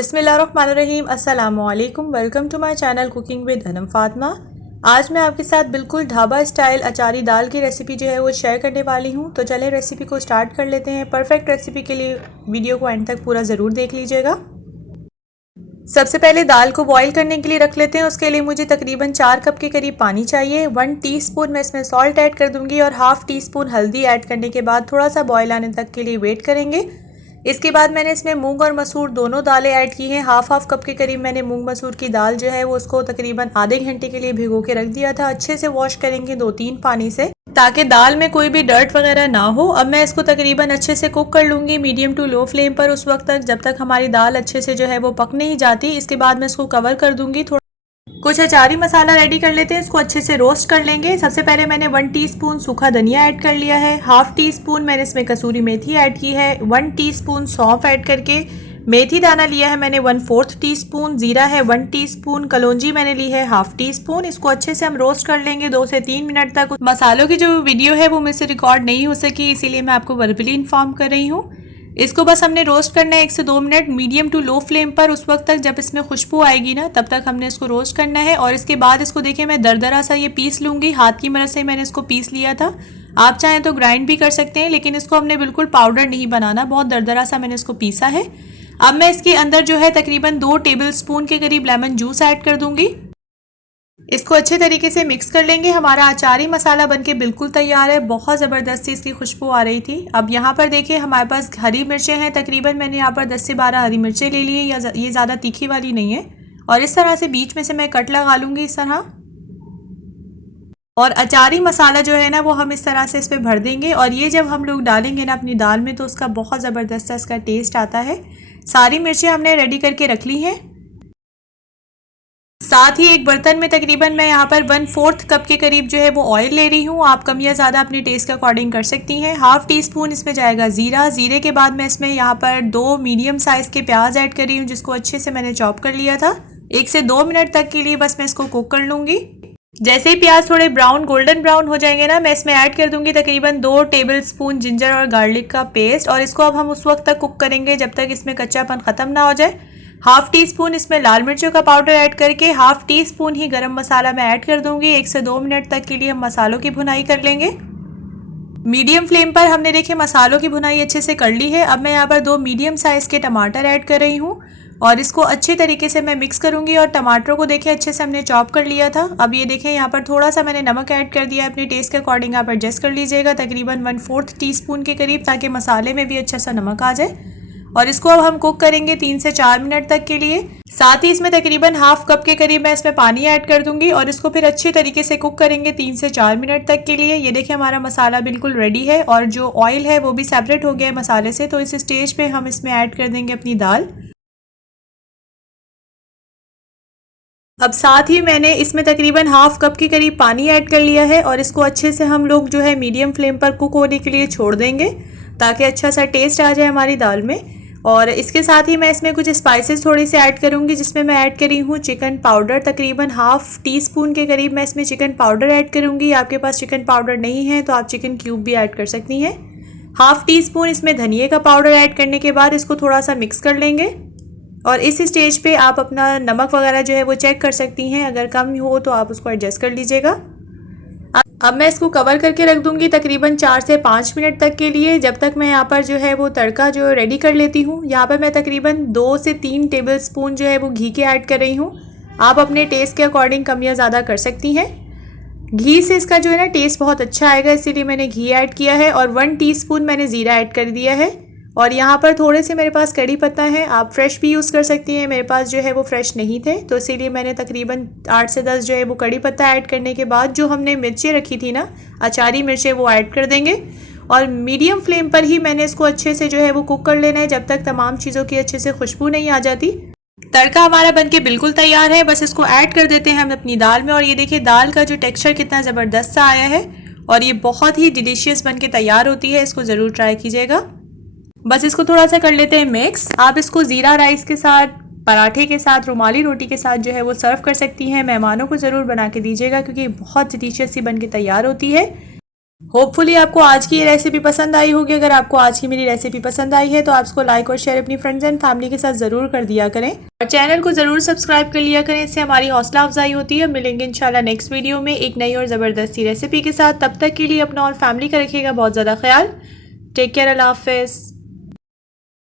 बिस्मिल्लाहिर्रहमानिर्रहीम अस्सलामुअलैकुम। Welcome to my channel cooking with Anam Fatima. आज मैं आपके साथ बिल्कुल ढाबा स्टाइल अचारी दाल की रेसिपी जो है वो शेयर करने वाली हूँ। तो चलें रेसिपी को स्टार्ट कर लेते हैं। परफेक्ट रेसिपी के लिए वीडियो को एंड तक पूरा ज़रूर देख लीजिएगा। सबसे पहले दाल को बॉईल करने के लिए रख लेते हैं। उसके लिए मुझे तकरीबन 4 कप के करीब पानी चाहिए। 1 टीस्पून मैं इसमें सॉल्ट ऐड कर दूंगी और हाफ़ टी स्पून हल्दी ऐड करने के बाद थोड़ा सा बॉईल आने तक के लिए वेट करेंगे। इसके बाद मैंने इसमें मूंग और मसूर दोनों दालें ऐड की हैं। हाफ कप के करीब मैंने मूंग मसूर की दाल जो है वो उसको तकरीबन आधे घंटे के लिए भिगो के रख दिया था। अच्छे से वॉश करेंगे 2-3 पानी से, ताकि दाल में कोई भी डर्ट वगैरह ना हो। अब मैं इसको तकरीबन अच्छे से कुक कर लूँगी मीडियम टू लो फ्लेम पर उस वक्त तक जब तक हमारी दाल अच्छे से जो है वो पक नहीं जाती। इसके बाद मैं इसको कवर कर दूँगी। कुछ अचारी मसाला रेडी कर लेते हैं, इसको अच्छे से रोस्ट कर लेंगे। सबसे पहले मैंने 1 टीस्पून सूखा धनिया ऐड कर लिया है। हाफ़ टी स्पून मैंने इसमें कसूरी मेथी ऐड की है। 1 टीस्पून सौंफ ऐड करके मेथी दाना लिया है मैंने 1/4 टीस्पून। जीरा है 1 टीस्पून। कलौंजी मैंने ली है हाफ़ टी स्पून। इसको अच्छे से हम रोस्ट कर लेंगे 2 से 3 मिनट तक। मसालों की जो वीडियो है वो मुझसे रिकॉर्ड नहीं हो सकी, इसीलिए मैं आपको वर्बली इन्फॉर्म कर रही हूँ। इसको बस हमने रोस्ट करना है 1 से 2 minute medium to low flame पर। उस वक्त तक जब इसमें खुशबू आएगी ना, तब तक हमने इसको रोस्ट करना है। और इसके बाद इसको देखिए मैं दरदरा सा ये पीस लूँगी। हाथ की मदद से मैंने इसको पीस लिया था। आप चाहें तो ग्राइंड भी कर सकते हैं, लेकिन इसको हमने बिल्कुल पाउडर नहीं बनाना, बहुत दरदरा सा मैंने इसको पीसा है। अब मैं इसके अंदर जो है तकरीबन 2 टेबल स्पून के करीब लेमन जूस ऐड कर दूंगी। इसको अच्छे तरीके से मिक्स कर लेंगे। हमारा अचारी मसाला बनके बिल्कुल तैयार है। बहुत ज़बरदस्त इसकी खुशबू आ रही थी। अब यहाँ पर देखिए हमारे पास हरी मिर्चें हैं। तकरीबन मैंने यहाँ पर 10 से 12 हरी मिर्चें ले ली हैं। ये ज़्यादा तीखी वाली नहीं है। और इस तरह से बीच में से मैं कट लगा लूँगी इस तरह। और अचारी मसाला जो है ना वो हम इस तरह से इस पर भर देंगे। और ये जब हम लोग डालेंगे ना अपनी दाल में, तो उसका बहुत ज़बरदस्त इसका टेस्ट आता है। सारी मिर्चें हमने रेडी करके रख ली हैं। साथ ही एक बर्तन में तकरीबन मैं यहाँ पर 1/4 कप के करीब जो है वो ऑयल ले रही हूँ। आप कम या ज़्यादा अपने टेस्ट के अकॉर्डिंग कर सकती हैं। हाफ़ टी स्पून इसमें जाएगा ज़ीरा। ज़ीरे के बाद मैं इसमें यहाँ पर 2 मीडियम साइज़ के प्याज ऐड कर रही हूँ, जिसको अच्छे से मैंने चॉप कर लिया था। 1 से 2 मिनट तक के लिए बस मैं इसको कुक कर लूँगी। जैसे ही प्याज थोड़े गोल्डन ब्राउन हो जाएंगे ना, मैं इसमें ऐड कर दूंगी तकरीबन 2 टेबल स्पून जिंजर और गार्लिक का पेस्ट। और इसको अब हम उस वक्त तक कुक करेंगे जब तक इसमें कच्चापन ख़त्म ना हो जाए। हाफ़ टी स्पून इसमें लाल मिर्चों का पाउडर ऐड करके हाफ़ टी स्पून ही गरम मसाला मैं ऐड कर दूंगी। 1 से 2 मिनट तक के लिए हम मसालों की भुनाई कर लेंगे। मीडियम फ्लेम पर हमने देखिए मसालों की भुनाई अच्छे से कर ली है। अब मैं यहाँ पर 2 मीडियम साइज़ के टमाटर ऐड कर रही हूँ और इसको अच्छे तरीके से मैं मिक्स करूंगी। और टमाटरों को देखिए अच्छे से हमने चॉप कर लिया था। अब ये देखें यहाँ पर थोड़ा सा मैंने नमक ऐड कर दिया, अपने टेस्ट के अकॉर्डिंग आप एडजस्ट कर लीजिएगा, तकरीबन 1/4 टीस्पून के करीब, ताकि मसाले में भी अच्छा सा नमक आ जाए। और इसको अब हम कुक करेंगे 3 से 4 मिनट तक के लिए। साथ ही इसमें तकरीबन हाफ़ कप के करीब मैं इसमें पानी ऐड कर दूंगी और इसको फिर अच्छे तरीके से कुक करेंगे 3 से 4 मिनट तक के लिए। ये देखिए हमारा मसाला बिल्कुल रेडी है और जो ऑयल है वो भी सेपरेट हो गया है मसाले से। तो इस स्टेज पे हम इसमें ऐड कर देंगे अपनी दाल। अब साथ ही मैंने इसमें तकरीबन हाफ़ कप के करीब पानी ऐड कर लिया है और इसको अच्छे से हम लोग जो है मीडियम फ्लेम पर कुक होने के लिए छोड़ देंगे, ताकि अच्छा सा टेस्ट आ जाए हमारी दाल में। और इसके साथ ही मैं इसमें कुछ स्पाइसेस थोड़ी सी ऐड करूंगी, जिसमें मैं ऐड करी हूँ चिकन पाउडर। तकरीबन हाफ़ टी स्पून के करीब मैं इसमें चिकन पाउडर ऐड करूंगी। आपके पास चिकन पाउडर नहीं है तो आप चिकन क्यूब भी ऐड कर सकती हैं। हाफ़ टी स्पून इसमें धनिए का पाउडर ऐड करने के बाद इसको थोड़ा सा मिक्स कर लेंगे। और इस स्टेज पे आप अपना नमक वगैरह जो है वो चेक कर सकती हैं, अगर कम हो तो आप उसको एडजस्ट कर लीजिएगा। अब मैं इसको कवर करके रख दूंगी तकरीबन 4 से 5 मिनट तक के लिए, जब तक मैं यहाँ पर जो है वो तड़का जो रेडी कर लेती हूँ। यहाँ पर मैं तकरीबन 2 से 3 टेबल स्पून जो है वो घी के ऐड कर रही हूँ। आप अपने टेस्ट के अकॉर्डिंग कम या ज़्यादा कर सकती हैं। घी से इसका जो है ना टेस्ट बहुत अच्छा आएगा, इसीलिए मैंने घी ऐड किया है। और 1 टीस्पून मैंने ज़ीरा ऐड कर दिया है। और यहाँ पर थोड़े से मेरे पास कड़ी पत्ता है, आप फ्रेश भी यूज़ कर सकती हैं। मेरे पास जो है वो फ्रेश नहीं थे, तो इसीलिए मैंने तकरीबन 8 से 10 जो है वो कड़ी पत्ता ऐड करने के बाद जो हमने मिर्चें रखी थी ना, अचारी मिर्चें, वो ऐड कर देंगे। और मीडियम फ्लेम पर ही मैंने इसको अच्छे से जो है वो कुक कर लेना है, जब तक तमाम चीज़ों की अच्छे से खुशबू नहीं आ जाती। तड़का हमारा बनके बिल्कुल तैयार है, बस इसको ऐड कर देते हैं हम अपनी दाल में। और ये देखिए दाल का जो टेक्सचर कितना ज़बरदस्त सा आया है और ये बहुत ही डिलीशियस बनके तैयार होती है। इसको ज़रूर ट्राई कीजिएगा। बस इसको थोड़ा सा कर लेते हैं मिक्स। आप इसको ज़ीरा राइस के साथ, पराठे के साथ, रुमाली रोटी के साथ जो है वो सर्व कर सकती हैं। मेहमानों को ज़रूर बना के दीजिएगा, क्योंकि बहुत डिलीशियस सी बन के तैयार होती है। होपफुली आपको आज की ये रेसिपी पसंद आई होगी। अगर आपको आज की मेरी रेसिपी पसंद आई है तो आप इसको लाइक और शेयर अपनी फ्रेंड्स एंड फैमिली के साथ ज़रूर कर दिया करें और चैनल को ज़रूर सब्सक्राइब कर लिया करें, इससे हमारी हौसला अफजाई होती है। मिलेंगे इंशाल्लाह नेक्स्ट वीडियो में एक नई और ज़बरदस्ती रेसिपी के साथ। तब तक के लिए अपना और फैमिली का रखिएगा बहुत ज़्यादा ख्याल। टेक केयर, अल्लाह हाफिज़।